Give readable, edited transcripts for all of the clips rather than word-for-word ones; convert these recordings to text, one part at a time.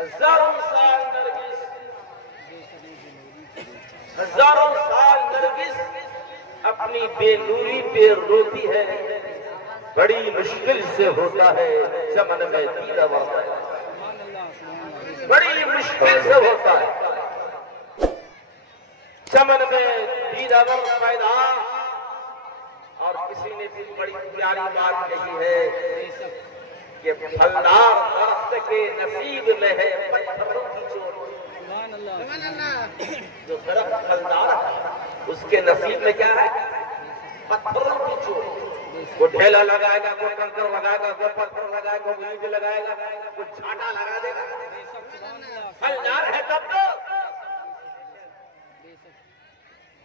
ہزاروں سال نرگس، ہزاروں سال نرگس اپنی بے نوری پہ روتی ہے، بڑی مشکل سے ہوتا ہے چمن میں دیدہ ورد، بڑی مشکل سے ہوتا ہے چمن میں دیدہ ورد پیدا۔ اور کسی نے بھی بڑی پیاری بات کہی ہے کہ پھلدار درخت کے نصیب میں ہے پتھروں کی چوٹ۔ جو درخت پھلدار ہے اس کے نصیب میں کیا ہے؟ پتھروں کی چوٹ۔ وہ ڈھیلا لگائے گا، کوئی کنکر لگائے گا، کوئی پتھر لگائے گا، کوئی اینٹ لگائے گا، کوئی چھاٹا لگا دے گا، پھلدار ہے تب تو۔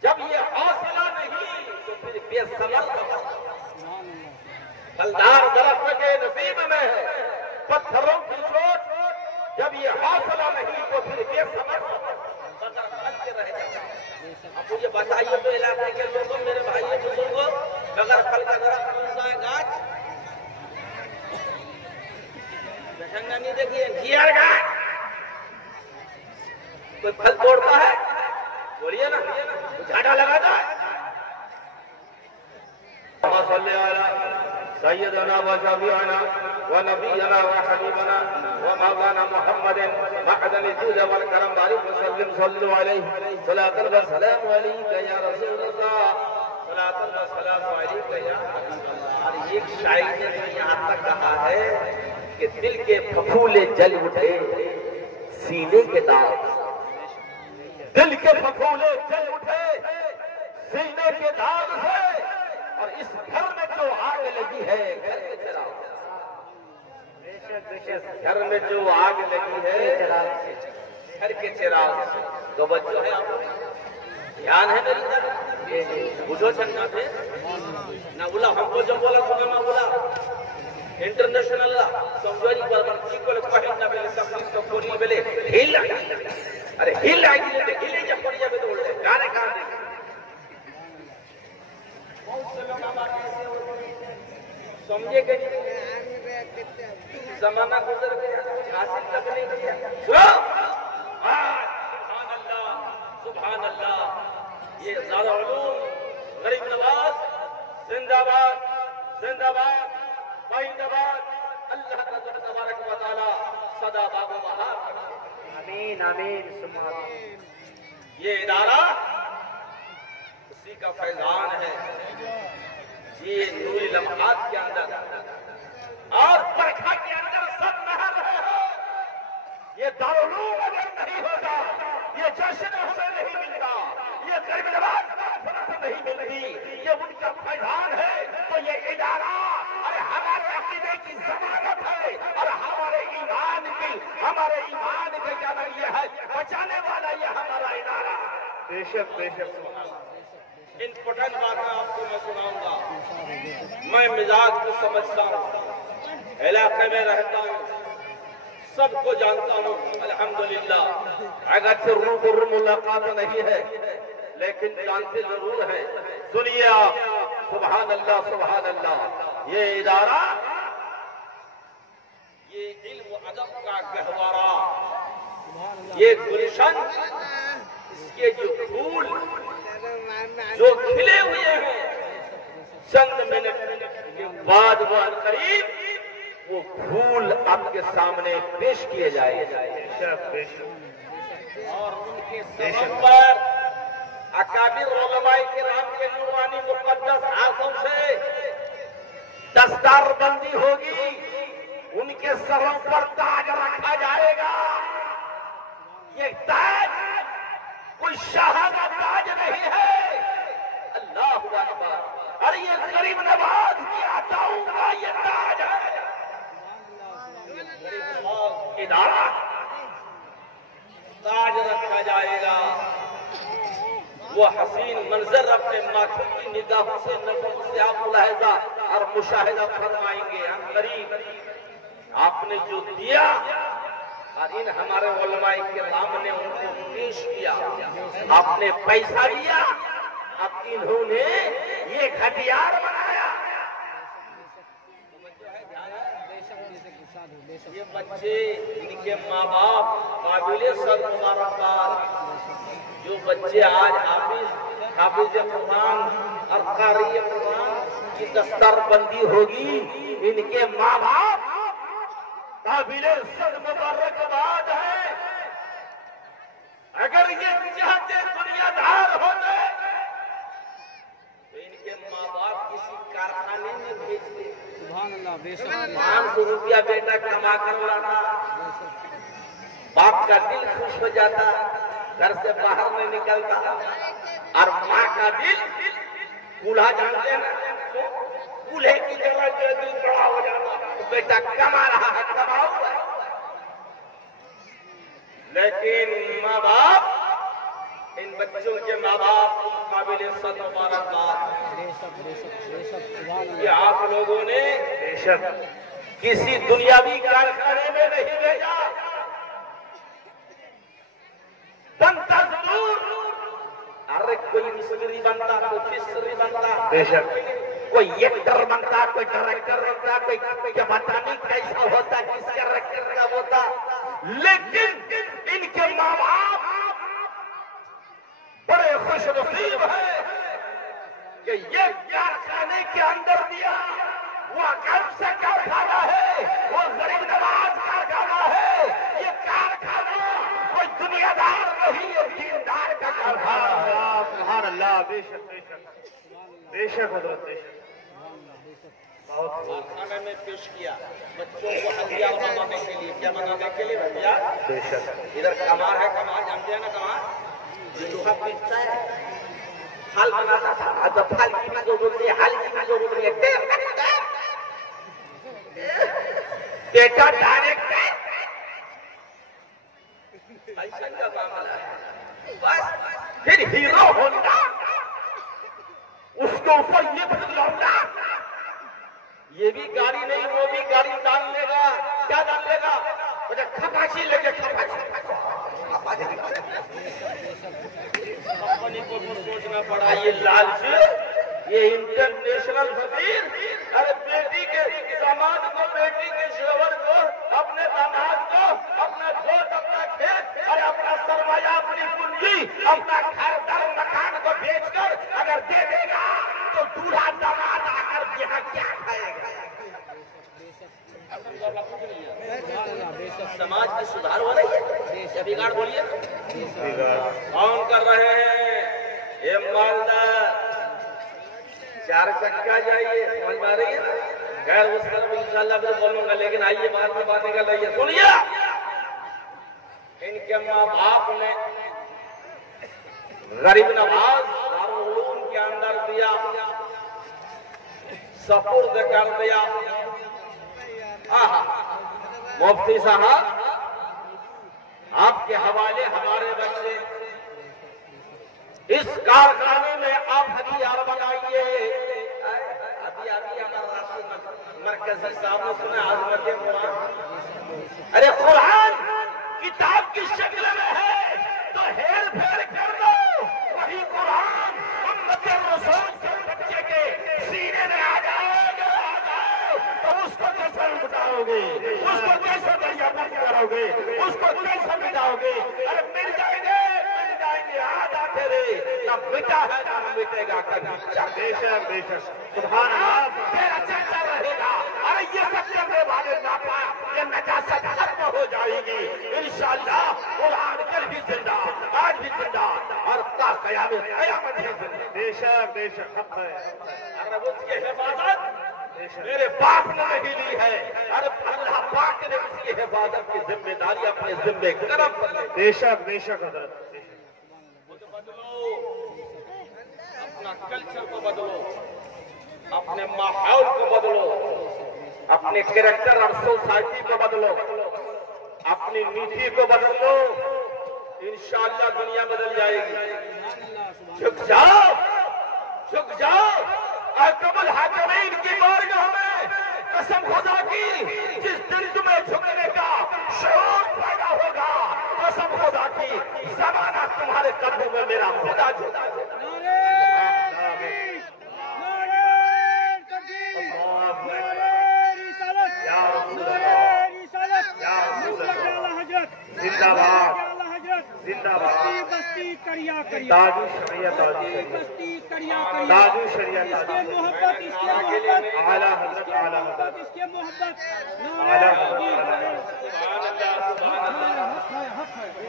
جب یہ حوصلہ نہیں تو پھر بے ثمر پھلدار درخت کے نصیب میں ہے پتھروں کی چوٹ، جب یہ حوصلہ نہیں تو پھر بے ثمر رہ جاتا ہے۔ اب مجھے بتائیے تو علاقے کے لوگوں، میرے بھائیوں بزرگوں، بغیر پھل کا درخت کون سا ہے؟ گاچھ دشنگا نہیں دیکھیے، جیار گاچھ۔ کوئی پھل توڑتا ہے؟ بولیے نا، جھاڑا لگاتا ہے؟ صلی علی سیدنا و شفیعنا و نبینا و حبیبنا و مولانا محمد معدن الجود والکرم بارک وسلم صلو علیہ صلاۃ و سلام علیک یا رسول اللہ، صلاۃ و سلام علیک یا حبیب اللہ۔ اور ایک شاعر نے یہاں تک کہا ہے کہ دل کے پھپھولے جل اٹھے سینے کے داغ، دل کے پھپھولے جل اٹھے سینے کے داغ سے، اور اس گھر میں جو آگ لگی ہے گھر کے چراغ، اس گھر میں جو آگ لگی ہے گھر کے چراغ سے۔ تو بچوں ہے آپ دھیان ہے میری طرف، بجھو چنگا تھے نہ بولا، ہم کو جب بولا سنا نہ بولا انٹرنیشنل سمجھوری بربر چیکو لے پہن نہ بلے سب تو کوری بلے ہل ارے ہل آئی گی ہلے جب کوری جب دوڑ لے گانے کہاں دے سمجھے کہ زمانہ گزر گیا، حاصل تک نہیں کیا۔ سبحان اللہ سبحان اللہ۔ یہ زیادہ علوم غریب نواز زندہ باد زندہ باد بائند آباد، اللہ کا تبارک و تعالی سدا باب و بہار۔ آمین آمین ثم آمین۔ یہ ادارہ اسی کا فیضان ہے، یہ نوری لمحات کے اندر اور برکھا کے اندر سب نہر رہے ہو۔ یہ دارالعلوم اگر نہیں ہوتا، یہ جشن ہمیں نہیں ملتا، یہ غریب نواز فرصت نہیں ملتی، یہ ان کا فیضان ہے۔ تو یہ ادارہ اور ہمارے عقیدے کی ضمانت ہے، اور ہمارے ایمان کے کیا نام یہ ہے بچانے والا یہ ہمارا ادارہ۔ بے شک بے شک۔ ان پٹن باتیں آپ کو میں سناؤں گا۔ میں مزاج کو سمجھتا ہوں، علاقے میں رہتا ہوں، سب کو جانتا ہوں الحمدللہ۔ اگرچہ روبرو ملاقات نہیں ہے لیکن جانتے ضرور ہیں۔ سنیے آپ، سبحان اللہ سبحان اللہ۔ یہ ادارہ، یہ علم و ادب کا گہوارہ، یہ گلشن، اس کے جو پھول جو کھلے ہوئے ہیں، چند منٹ کے بعد وہ قریب وہ پھول آپ کے سامنے پیش کیے جائے گا، اور ان کے سبب پر اکابر علماء کرام کے نورانی مقدس ہاتھوں سے دستار بندی ہوگی، ان کے سروں پر تاج رکھا جائے گا۔ یہ تاج کوئی شاہ کا تاج نہیں ہے، اللہ اکبر، اور یہ غریب نواز کی عطاؤں کا یہ تاج ہے۔ ادارہ تاج رکھا جائے گا، وہ حسین منظر اپنے ماتھوں کی نگاہوں سے نظروں سے آپ ملاحظہ اور مشاہدہ فرمائیں گے۔ ہم قریب آپ نے جو دیا اور ان ہمارے علماء کرام نے ان کو پیش کیا، آپ نے پیسہ دیا، اب انہوں نے یہ ہتھیار بنایا۔ یہ بچے ان کے ماں باپ قابل سر مبارکباد، جو بچے آج حافظ قرآن اور قاری قرآن کی دستار بندی ہوگی، ان کے ماں باپ قابل سر مبارکباد ہے۔ اگر یہ چاہتے دنیا دار ہوتے تو ان کے ماں باپ کسی کارخانے میں بھیجتے، 500 روپیہ بیٹا کما کر لاتا، باپ کا دل خوش ہو جاتا، گھر سے باہر نہیں نکلتا، اور ماں کا دل کولہا جانتے ہیں، کولہے کی جگہ دل بڑا ہو جاتا، بیٹا کما رہا ہے، کما ہوا ہے۔ لیکن ماں باپ، ان بچوں کے ماں باپ قابل صد مبارکباد، کہ آپ لوگوں نے کسی دنیاوی کارخانے میں نہیں بھیجا، بنتا ضرور، ارے کوئی مستری بنتا، کوئی فسری بنتا، کوئی ایکٹر بنتا، کوئی ڈائریکٹر بنتا، کوئی کیا پتہ نہیں کیسا ہوتا، کس کریکٹر کا ہوتا، لیکن ان کے ماں باپ بڑے خوش نصیب ہیں کہ یہ کارخانے کے اندر دیا، وہ کم سے کارخانہ ہے، وہ غریب نواز کارخانہ ہے، یہ کارخانہ کوئی دنیا دار نہیں، یہ دیندار کا کارخانہ ہے۔ سبحان اللہ، بے شک بے شک بے شک حضرت، بے شک کارخانے میں پیش کیا بچوں کو ہتھیار بنانے کے لیے، کیا بنانے کے لیے ہتھیار؟ بے شک ادھر کمار ہے، کمار جانتے ہیں نا کمار؟ یہ لوہا پیستا ہے، حل بناتا تھا، جب حل کی بھی ضرورت ہے، حل کی بھی ضرورت ہے، بیٹا ڈائریکٹر ایسا کا معاملہ ہے، بس پھر ہیرو ہونا، اس کے اوپر یہ پھر لوٹا، یہ بھی گاڑی نہیں، وہ بھی گاڑی ڈال لے گا، کیا ڈال لے گا؟ مجھے کھپاچی لے کے کمپنی کو بھی سوچنا پڑا، یہ لالچ، یہ انٹرنیشنل فقیر، ارے بیٹی کے داماد کو، بیٹی کے شوہر کو، اپنے داماد کو، اپنا گھوٹ، اپنا کھیت، ارے اپنا سرمایہ، اپنی پونجی، اپنا گھر در مکان کو بیچ کر اگر دے دے گا تو دولہا داماد آ کر یہاں کیا کھائے گا؟ سماج میں سدھار ہو رہی ہے، یا بگاڑ بولیے؟ کون کر رہے ہیں؟ یہ مالدار چار چکا جائیے، سمجھ میں آ رہی ہے؟ خیر اس طرف انشاءاللہ پھر بولوں گا، لیکن آئیے بعد میں باتیں کر رہی ہے، سنیے، ان کے ماں باپ نے غریب نواز دارالعلوم کے اندر دیا، سپرد کر دیا۔ مفتی صاحب آپ کے حوالے ہمارے بچے، اس کارخانے میں آپ ہتھیار بنائیے۔ ابھی مرکزی صاحب نے سنا عظمت قرآن، ارے قرآن کتاب کی شکل میں ہے تو ہیر پھیر کر دو، وہی قرآن امت رسول کے بچے کے سینے میں آ جائے گا، تو اس کو کیسے بتاؤ گے، اس کو کیسے دریا بند کرو گے، اس کو کیسے مٹاؤ گے؟ ارے مل جائیں گے، آدھا تیرے نہ مٹا ہے نہ مٹے گا کبھی۔ بے شک بے شک، سبحان اللہ، تیرا چرچا رہے گا، ارے یہ سب کرنے والے ناپاک، یہ نجاست ختم ہو جائے گی انشاءاللہ۔ قرآن کل بھی زندہ، آج بھی زندہ، اور تا قیامت قیامت بھی زندہ۔ بے شک بے شک، حق ہے۔ اگر اس کی حفاظت میرے باپ نے نہیں لی ہے، ارے اللہ پاک نے اس کی حفاظت کی ذمہ داری اپنے ذمہ کرم کر لی۔ بے شک بے شک حضرت، بدلو، اپنا کلچر کو بدلو، اپنے ماحول کو بدلو، اپنے کریکٹر اور سوسائٹی کو بدلو، اپنی نیتی کو بدلو، انشاءاللہ دنیا بدل جائے گی۔ جھک جاؤ، جھک جاؤ، احکم الحاکمین کی بارگاہ میں، قسم خدا کی جس دن تمہیں جھکنے کا شعور پیدا ہوگا، قسم خدا کی زمانہ تمہارے قدموں میں میرا خدا جھکا ہے۔ زندہ باد زندہ باد بستی کریا کریا تاجو شریعت بستی کریا کریا تاجو شریعت اس کے محبت اعلیٰ حضرت اعلیٰ حضرت اس کے محبت اعلیٰ حضرت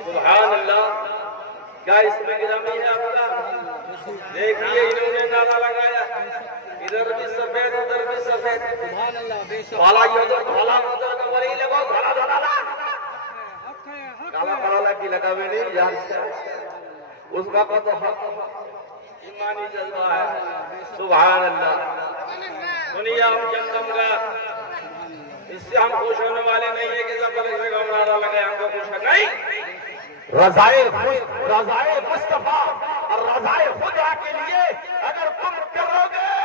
سبحان اللہ کیا اس میں گرامی ہے آپ کا دیکھیے انہوں نے نعرہ لگایا ادھر بھی سفید ادھر بھی سفید بھالا ادھر بھالا ادھر کا وری لگو بھالا بھالا کالا کالا کی لگا ہوئے نہیں یار اس کا تو حق ایمانی جذبہ ہے سبحان اللہ سنیے آپ جنگم کا اس سے ہم خوش ہونے والے نہیں ہیں کہ زبردستی کا نعرہ لگائے ہم کو خوش ہے نہیں رضائے مصطفیٰ اور رضائے خدا کے لیے اگر تم کرو گے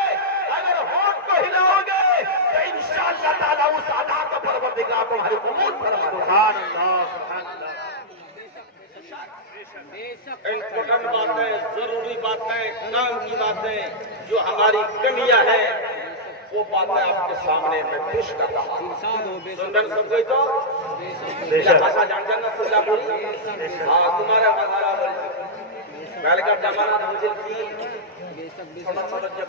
اگر ہونٹ کو ہلاؤ گے تو انشاءاللہ تعالیٰ اس ادا کا پروردگار تمہاری قبول فرمائے سبحان اللہ سبحان اللہ امپورٹنٹ باتیں ضروری باتیں کام کی باتیں جو ہماری کمیاں ہیں وہ باتیں آپ کے سامنے میں پیش کرتا ہوں سندر سب کوئی تو بھاشا جان جانا سزا بولی ہاں تمہارا مزارہ بولی پہلے کا زمانہ مجھے کی تھوڑا تھوڑا جب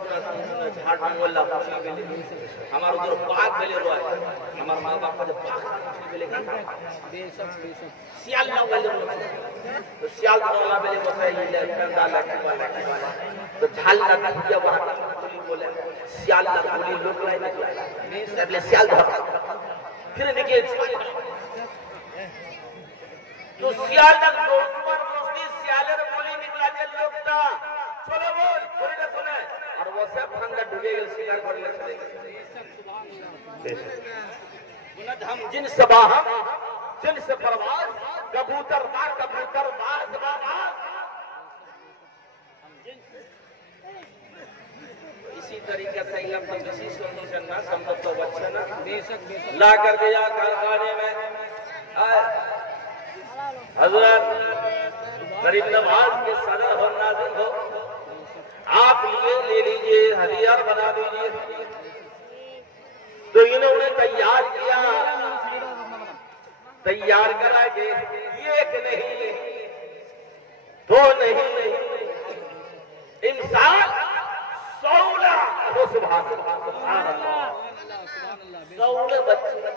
جھاٹ میں وہ اللہ خوشی ملے ہمارا ادھر پاک ملے ہوا ہے ہمارا ماں باپ کا جب پاک خوشی ملے گا سیال نہ والے تو سیال اللہ ملے وہ ہے یہ پردہ لکھی والا تو جھال نہ دیا وہ بولی بولے سیال نہ بولی لوگ لائے اگلے سیال دھا پھر دیکھئے تو سیال نہ دوستی سیالر بولی نکلا جل لوگتا چلو بول بولی نہ سنے اور وہ سب پھنگا ڈھگے گل سیلر بولی نہ چلے گا ہم جن سباہم جن سے پرواز کبوتر باز اسی طریقے سے علم پر کسی سولوشن نہ سمجھ تو بچہ نہ لا کر دیا کارخانے میں حضرت غریب نواز کے صدر ہو ناظر ہو آپ یہ لے لیجئے ہتھیار بنا دیجئے تو انہوں نے تیار کرا کہ ایک نہیں دو نہیں انسان 16 سبحان اللہ 16 بچے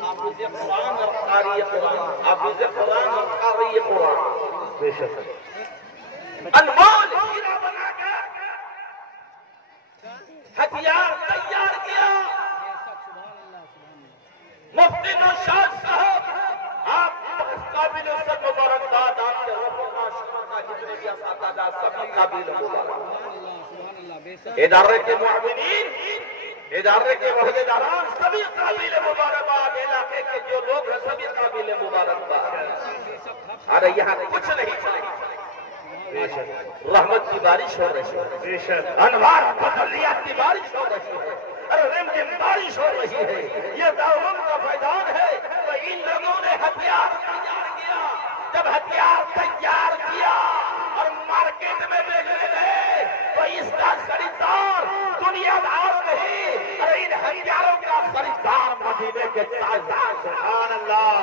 حافظ قرآن اور قاری قرآن حافظ قرآن اور قاری قرآن بے شک انمول ہیرا بنا کر ہتھیار تیار کیا مفتی نوشاد صاحب آپ قابل سب مبارکباد آپ کے رفقا شرکا جتنے بھی اساتذہ سبھی قابل مبارک ادارے کے معاونین ادارے کے عہدیداران سبھی قابل مبارکباد علاقے کے جو لوگ ہیں سبھی قابل مبارکباد ارے یہاں کچھ نہیں رحمت کی بارش ہو رہی ہے انوار فضلیات کی بارش ہو رہی ہے رمجم بارش ہو رہی ہے یہ دعوت کا فیضان ہے تو ان لوگوں نے ہتھیار تیار کیا جب ہتھیار تیار کیا اور مارکیٹ میں بیچنے گئے تو اس کا خریدار دنیا دار نہیں ارے ان ہتھیاروں کا خریدار مدینے کے تاجدار سبحان اللہ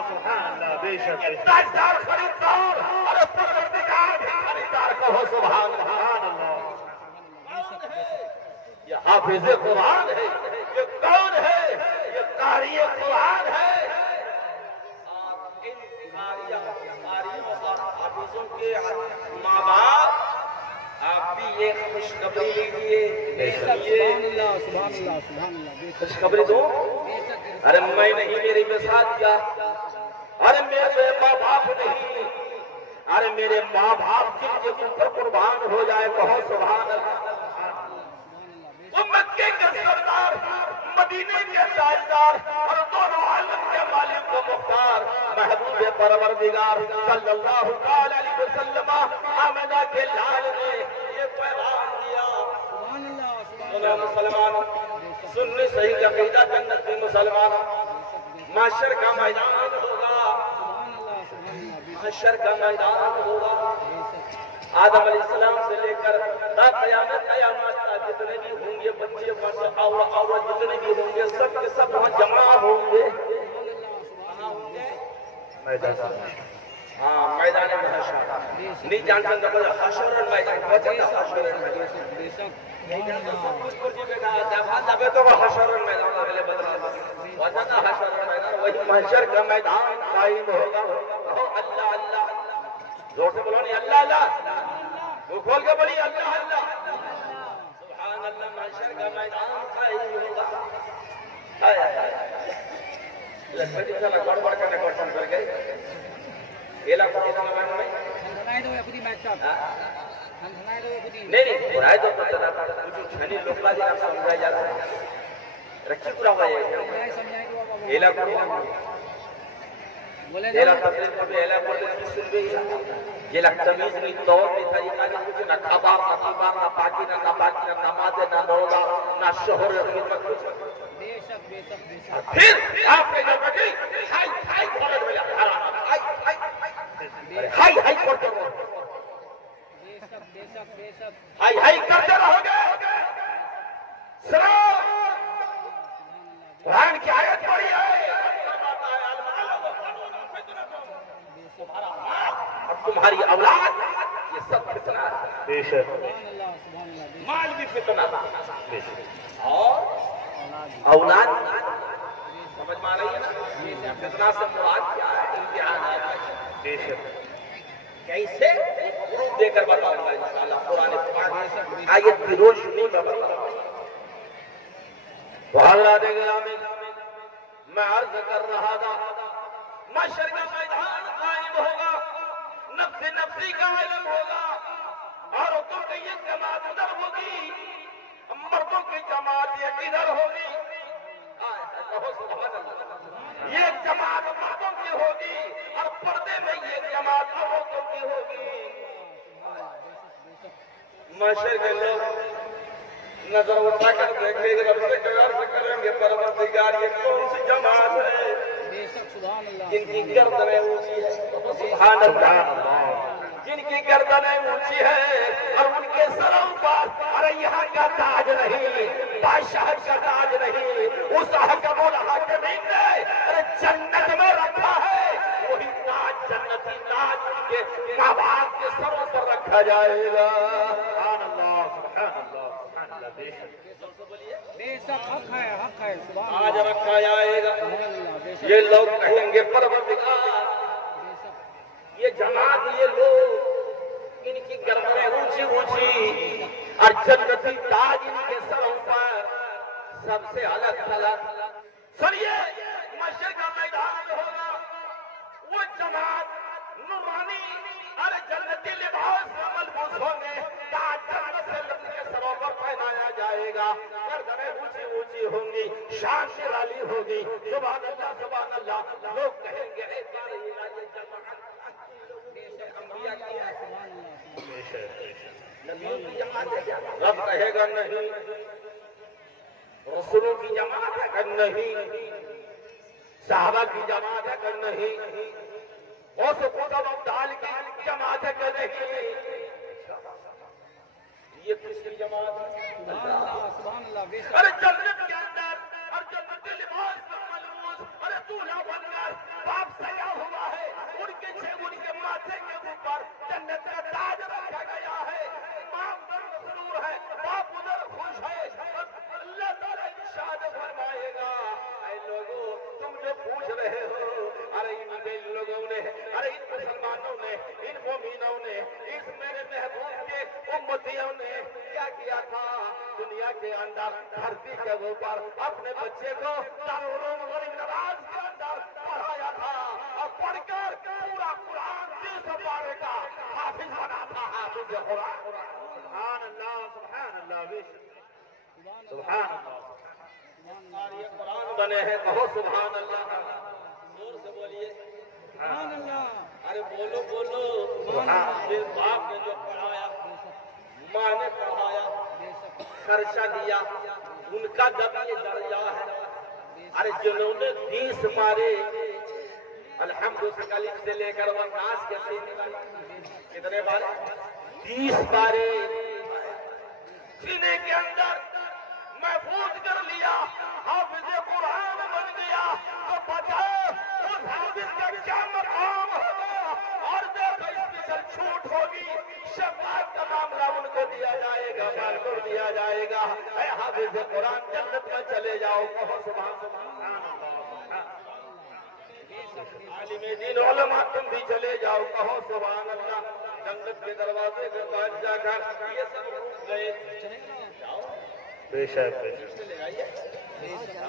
بے شک تاجدار خریدار اور پروردگار بھی خریدار کہو سبحان اللہ یہ حافظ قرآن ہے یہ کون ہے یہ قاری قرآن ہے اور ان قاریوں اور حافظوں کے ماں باپ آپ بھی ایک خوشخبری لیجیے خوشخبری دو ارے میں نہیں میری مثال کیا ارے میرے ماں باپ نہیں ارے میرے ماں باپ جن کے اوپر قربان ہو جائے کہو سبحان اللہ وہ مکے کے سردار مدینے کے تاجدار اور دونوں عالم کے مالک و مختار محبوب پروردگار صلی اللہ علیہ وسلم آمنہ کے لال نے یہ پیغام دیا سنو مسلمان سننے صحیح عقیدہ جنت میں مسلمان معاشر کا میدان ہوگا معاشر کا میدان ہوگا آدم علیہ السلام سے لے کر تا قیامت کا جتنے بھی ہوں گے بچے عورت جتنے بھی ہوں گے سب کے سب وہاں جمع ہوں گے ہاں میدان محشر نہیں جانتے تو حشر میدان وجہ حشر میدان دبے تو حشر میدان اویلیبل وجہ حشر میدان وہی محشر کا میدان قائم ہوگا اللہ اللہ زور سے بولو نہیں اللہ اللہ وہ کھول کے بولی اللہ اللہ سبحان اللہ محشر کا میدان قائم ہوگا لکھپتی صلی اللہ گڑبڑ کرنے کو پسند کر گئے ایلا پروسا میں میں نہیں برائے تو پتہ کچھ چھنی لوکلا جی آپ سمجھا جاتا ہے رکھی پورا ہوا ہے ایلا پروسا ایلا تفریح پر ایلا پروسا سن بھی یہ لگ تمیز میں طور میں طریقہ نہ کچھ نہ خبار نہ خبار نہ پاکی نہ نماز نہ روزہ نہ شہر خدمت کچھ پھر آپ نے جب بچی ہائی ہائی کھولت میں ہائی ہائی کرتے رہو ہائی ہائی کرتے رہو گے سنو قرآن کی آیت پڑھی ہے اور تمہاری اولاد یہ سب فتنہ ہے مال بھی فتنہ اور اولاد سمجھ میں آ رہی ہے نا فتنہ سے مراد کیا ہے امتحانات کیسے پروف دے کر بتاؤں گا انشاءاللہ قرآن پاک آیت کی روشنی میں بتاؤں تو حضرات گرامی میں عرض کر رہا تھا محشر کا میدان قائم ہوگا نفس نفسی کا علم ہوگا عورتوں کی یہ جماعت ادھر ہوگی مردوں کی جماعت یہ ادھر ہوگی یہ جماعت مردوں کی ہوگی اور پردے میں یہ جماعت عورتوں کی ہوگی محشر کے لوگ نظر اٹھا کر دیکھیں گے رب سے کریں گے پروردگار یہ کون سی جماعت ہے جن کی گردنیں اونچی ہے سبحان اللہ جن کی گردنیں اونچی ہے اور ان کے سروں پر ارے یہاں کا تاج نہیں بادشاہ کا تاج نہیں اس حکم الحاکمین نے ارے جنت میں رکھا ہے وہی تاج جنتی تاج کے ماں باپ کے سروں پر رکھا جائے گا سبحان اللہ سبحان اللہ سبحان اللہ آج رکھا جائے گا یہ لوگ کہیں گے پروردگار یہ جماعت یہ لوگ ان کی گردنیں اونچی اونچی اور جنتی تاج ان کے سروں پر سب سے الگ تھلگ سنیے محشر کا میدان ہوگا وہ جماعت نورانی اور جنتی لباس میں ملبوس ہوں گے تاج جنت سے ان کے سروں پر پہنایا جائے گا گردنیں اونچی اونچی ہوں گی شان نرالی ہوگی سبحان اللہ لوگ کہیں گے اے پیارے الہی یہ جماعت انبیاء کی ہے نبیوں کی جماعت ہے کیا رب کہے گا نہیں رسولوں کی جماعت ہے کہ نہیں صحابہ کی جماعت ہے کہ نہیں غوث قطب ابدال کی جماعت ہے کہ نہیں یہ کس کی جماعت ہے ارے جنت کے اندر اور جنت کے لباس پر ملبوس ارے دولہا بن کر باپ سجا ہوا ہے ان کے ماتھے کے اوپر جنت کا تاج رکھا گیا ہے ماں ادھر مسرور ہے باپ ادھر خوش ہے اللہ تعالیٰ ارشاد فرمائے گا اے لوگوں تم جو پوچھ رہے ہو ارے ان لوگوں نے ارے ان مسلمانوں نے ان مومنوں نے اس میرے محبوب کے امتیوں نے کیا کیا تھا دنیا کے اندر دھرتی کے اوپر اپنے بچے کو دارالعلوم غریب نواز کے اندر پڑھایا تھا اور پڑھ کر پورا قرآن 300 پارے کا حافظ بنا تھا حافظ قرآن سبحان اللہ سبحان اللہ سبحان اللہ یہ قرآن بنے ہیں کہو سبحان اللہ زور سے بولیے سبحان اللہ ارے بولو بولو پھر باپ نے جو پڑھایا ماں نے پڑھایا خرچہ دیا ان کا جب یہ درجہ ہے ارے جنہوں نے 20 پارے الحمد سے لے کر والناس کے کتنے بارے 30 پارے سینے کے اندر محفوظ کر لیا حافظ قرآن بن گیا تو بتاؤ اس حافظ کا کیا مقام ہوگا، اور دیکھو اسپیشل چھوٹ ہوگی، شفاعت کا معاملہ ان کو دیا جائے گا، مال کو دیا جائے گا۔ اے حافظ قرآن جنت میں چلے جاؤ، کہو سبحان اللہ۔ عالم دین علماء تم بھی چلے جاؤ، کہو سبحان اللہ۔ جنت کے دروازے کے پاس جا کر یہ سب روٹ گئے، بے شک بے شک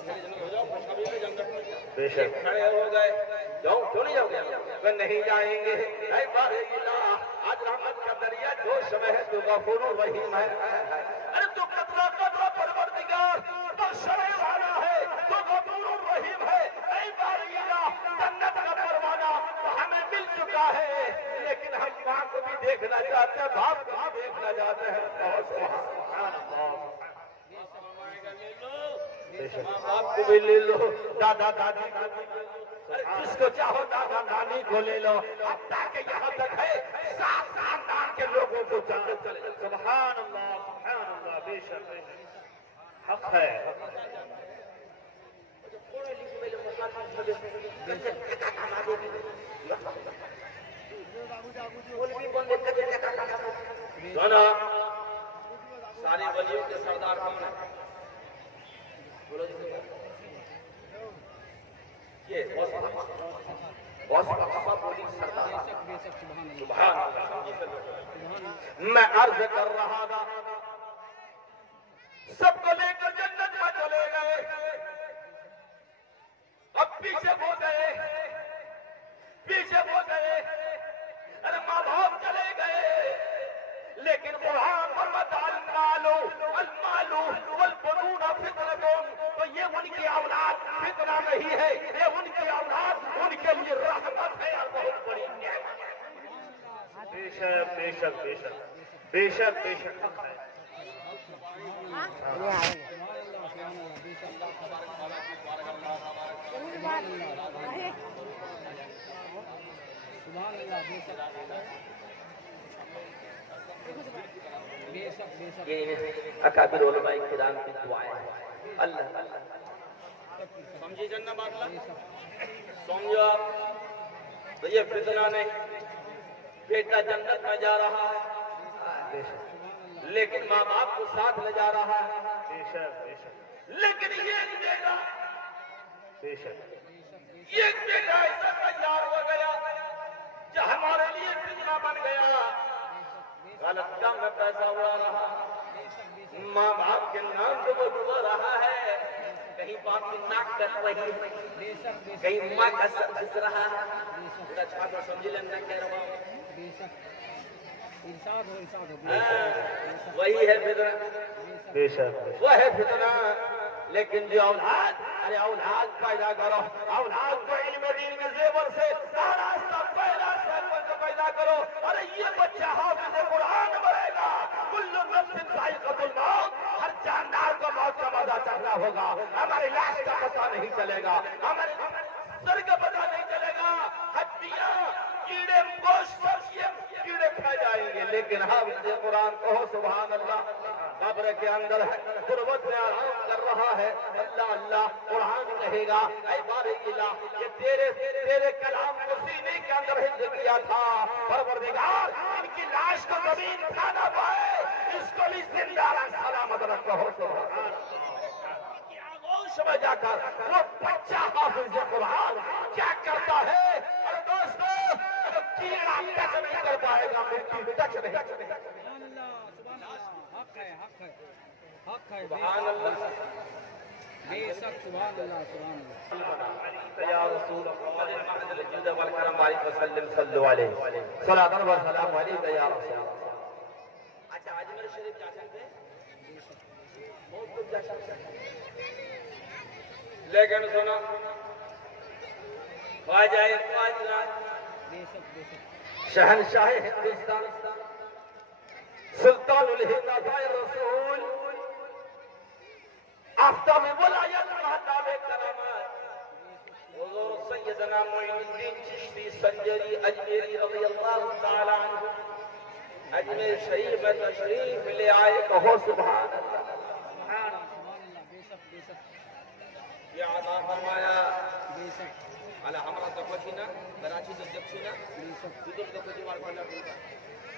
بے شک کھڑے ہو گئے، جاؤں کیوں نہیں جاؤ گے؟ نہیں جائیں گے۔ اے بار الہ، آج رحمت کا دریا جوش میں ہے، تو غفور الرحیم ہے۔ ارے تو قطرہ قطرہ پروردگار بخشنے والا ہے، تو غفور الرحیم ہے۔ اے بار الہ، جنت کا پروانہ تو ہمیں مل چکا ہے، لیکن ہم وہاں کو بھی دیکھنا چاہتے ہیں، باپ کو بھی دیکھنا چاہتے ہیں۔ سبحان اللہ۔ ماں باپ کو بھی لے لو، دادا دادی کو بھی لے لو، جس کو چاہو دادا نانی کو لے لو، اب تاکہ یہاں تک ہے 7 خاندان کے لوگوں کو جنت چلے جاؤ۔ سبحان اللہ بے شک بے شک حق ہے۔ سونا ساری ولیوں کے سردار کون ہیں؟ بولو جی، یہ بہت بولی سردار۔ سبحان اللہ۔ میں عرض کر رہا تھا، سب کو لے کر جنت میں چلے گئے، اب پیچھے ہو گئے، پیچھے ہو گئے۔ ارے ماں باپ چلے گئے، لیکن قرآن فرماتا المال والبنون فتنۃ، تو یہ ان کی اولاد فتنہ نہیں ہے، یہ ان کی اولاد ان کے لیے رحمت ہے اور بہت بڑی نعمت۔ بے شک بے شک بے شک بے شک بے شک حق ہے۔ اکابر علماء کرام کی دعائیں ہیں۔ اللہ سمجھی جنہ بات سمجھو آپ، تو یہ فتنہ نہیں، بیٹا جنت میں جا رہا ہے لیکن ماں باپ کو ساتھ لے جا رہا ہے، بے شک بے شک لیکن یہ بیٹا بے شک یہ بیٹا ایسا تیار ہو گیا جو ہمارے لیے فتنہ بن گیا، غلط کام میں پیسہ اڑا رہا، ماں باپ کے نام کو وہ ڈبا رہا ہے، کہیں باپ کی ناک کٹ رہی ہے، کہیں ماں کا سر گھس رہا ہے۔ پورا چھاپا سمجھ لینا کہہ رہا ہوں، وہی ہے فتنہ، بے شک وہ ہے فتنہ۔ لیکن جو اولاد، ارے اولاد پیدا کرو، اولاد کو علم دین کے زیور سے آراستہ پیدا کرو۔ ارے یہ بچہ حافظ قرآن بنے گا، کل نفس ذائقۃ الموت، ہر جاندار کو موت کا مزہ چکھنا ہوگا، ہماری لاش کا پتہ نہیں چلے گا، ہمارے سر کا پتہ نہیں چلے گا، ہڈیاں کیڑے گوشت کیڑے کھا جائیں گے، لیکن حافظ قرآن کہو سبحان اللہ، قبر کے اندر ہے، غربت میں آرام کر رہا ہے، اللہ اللہ قرآن کہے گا، اے باری الہ، یہ تیرے کلام کو سینے کے اندر حفظ کیا تھا، پروردگار ان کی لاش کو زمین کھا نہ پائے، اس کو بھی زندہ سلامت رکھو سبحان اللہ۔ آغوش میں جا کر وہ بچہ حافظ قرآن کیا کرتا ہے؟ ارے دوستو، کیڑا ٹچ نہیں کر پائے گا، مٹی ٹچ نہیں کر پائے گا۔ سبحان اللہ، بے شک سبحان اللہ سبحان اللہ۔ یا رسول اللہ محمد الجود والکرم علیہ وسلم صلو علیہ صلاۃ و سلام علیہ یا رسول اللہ۔ اچھا اجمیر شریف جا سکتے ہیں؟ بہت کچھ جا سکتے ہیں، لیکن سنا خواجہ خواجہ شہنشاہ ہندوستان سلطان الہند رسول آفتاب ولایت مہتاب کرامات حضور سیدنا معین الدین چشتی سنجری اجمیری رضی اللہ تعالی عنہ اجمیر شریف میں تشریف لے آئے، کہو سبحان اللہ۔ یہ عطا فرمایا ಅಲ್ಲ ಹಮರ ತಕೋಚಿನ ಕರಾಚಿ ದಕ್ಷಿಣ ಉದರ್ ತಕೋಚಿ ಮಾರ್ಕೊಂಡ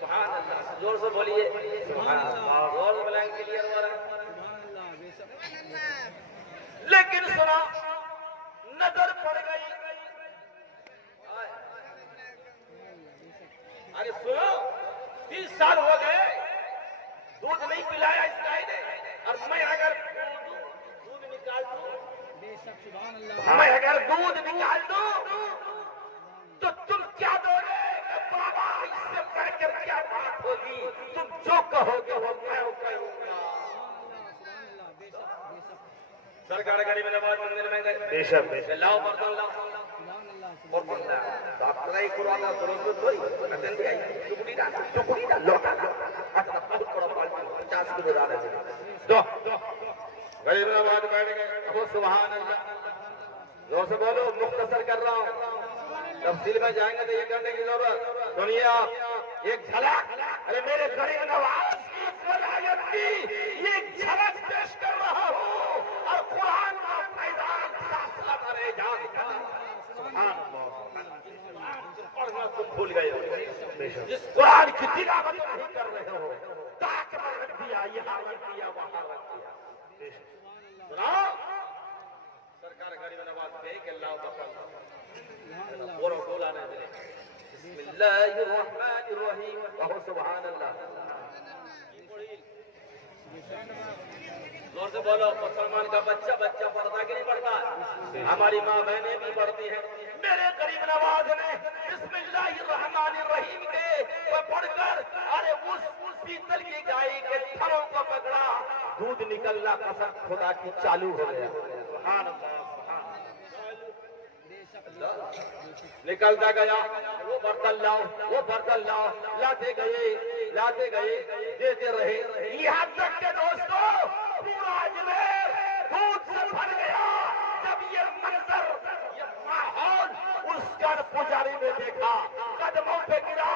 سبحان اللہ زور سے بولیے سبحان اللہ زور سے بلائیں کلیئر ہو رہا ہے سبحان اللہ بے شک لیکن سنا نظر پڑ گئی ارے سنو 30 سال ہو گئے دودھ نہیں پلایا اس گائے نے اور میں اگر دودھ نکال دوں بے شک سبحان اللہ میں اگر دودھ نکال دوں تو تم کیا دو گے بابا اس سے بڑھ کر کیا بات ہوگی تم جو کہو گے وہ میں کہوں گا سبحان اللہ بے شک بے شک سرکار غریب نواز مندر میں گئے بے شک بے شک لاؤ برتن لاؤ سبحان اللہ اور بنتا ہے تو آپ ترائی قرآن کا ضرورت تھوڑی بدن بھی آئی چکڑی ڈال لوٹا اچھا بہت بڑا بالٹی 50 کلو ڈالے دو غریب نواز بیٹھ گئے وہ سبحان اللہ زور سے بولو مختصر کر رہا ہوں تفصیل میں جائیں گے تو یہ کرنے کی ضرورت سنیے آپ ایک جھلک ارے میرے غریب نواز کی صلاحیت کی ایک جھلک پیش کر رہا ہوں اور قرآن کا فیضان فاصلہ کرے جان پڑھنا تم بھول گئے ہو جس قرآن کی تلاوت نہیں کر رہے ہو تاک میں رکھ دیا یہاں رکھ دیا وہاں رکھ دیا سنا سرکار غریب نواز کہے کہ اللہ بخل اور بولا نہ دے بسم اللہ الرحمن الرحیم وہو سبحان اللہ زور سے بولو مسلمان کا بچہ پڑھتا کہ نہیں پڑھتا ہماری ماں بہنیں بھی پڑھتی ہیں میرے غریب نواز نے بسم اللہ الرحمن الرحیم کے پڑھ کر ارے اس پیتل کی گائے کے تھنوں کو پکڑا دودھ نکلنا قسم خدا کی چالو ہو گیا سبحان اللہ نکلتا گیا وہ برتن لاؤ لاتے گئے دیتے رہے یہاں تک کہ دوستو پورا اجمیر دودھ سے بھر گیا جب یہ منظر یہ ماحول اس کا پجاری نے دیکھا قدموں پہ گرا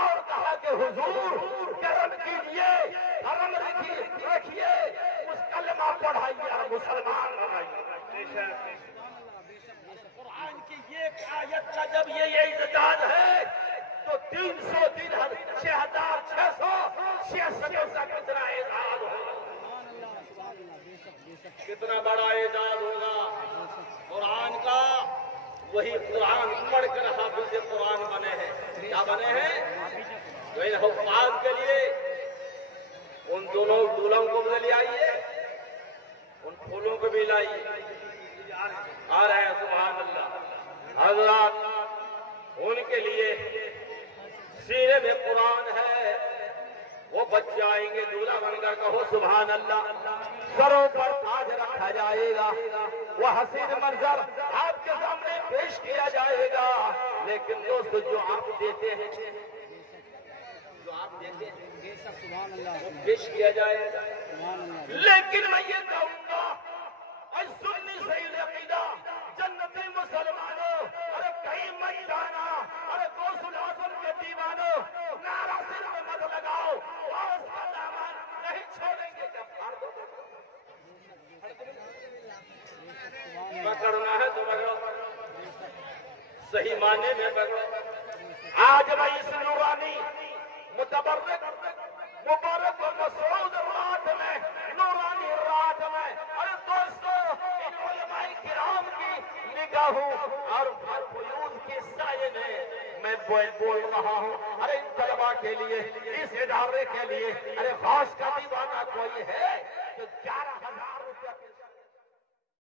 اور کہا کہ حضور کرم کیجئے حرم رکھیے اس کلمہ پڑھائیے اور مسلمان بنائیے قرآن کی ایک آیت کا جب یہ اعزاز ہے تو 300 دن 6600 کا کتنا اعزاز ہوگا کتنا بڑا اعزاز ہوگا قرآن کا وہی قرآن پڑھ کر حافظ قرآن بنے ہیں کیا بنے ہیں تو ان حفاظ کے لیے ان دونوں دولہوں کو بھی لے آئیے ان پھولوں کو بھی لائیے آ رہے ہیں سبحان اللہ حضرات ان کے لیے سینے میں قرآن ہے وہ بچے آئیں گے دولہا بن کر کہو سبحان اللہ سروں پر تاج رکھا جائے گا وہ حسین منظر آپ کے سامنے پیش کیا جائے گا لیکن دوست جو آپ دیتے ہیں وہ پیش کیا جائے گا لیکن میں یہ کہوں گا سنی صحیح عقیدہ جنتی مسلمانوں ارے کہیں مت جانا ارے غوث الاعظم کے دیوانوں نعرہ سر میں مت لگاؤ غوث کا دامن نہیں چھوڑیں گے کیا پھاڑ دو پکڑنا ہے تو پکڑو صحیح معنی میں پکڑو آج میں اس نورانی متبرک مبارک و مسعود رات میں نورانی رات میں ارے دوستو علماء کرام کی نگاہوں اور فیوز کے سائے میں بول رہا ہوں ارے ان طلباء کے لیے اس ادارے کے لیے ارے غوث کا دیوانہ کوئی ہے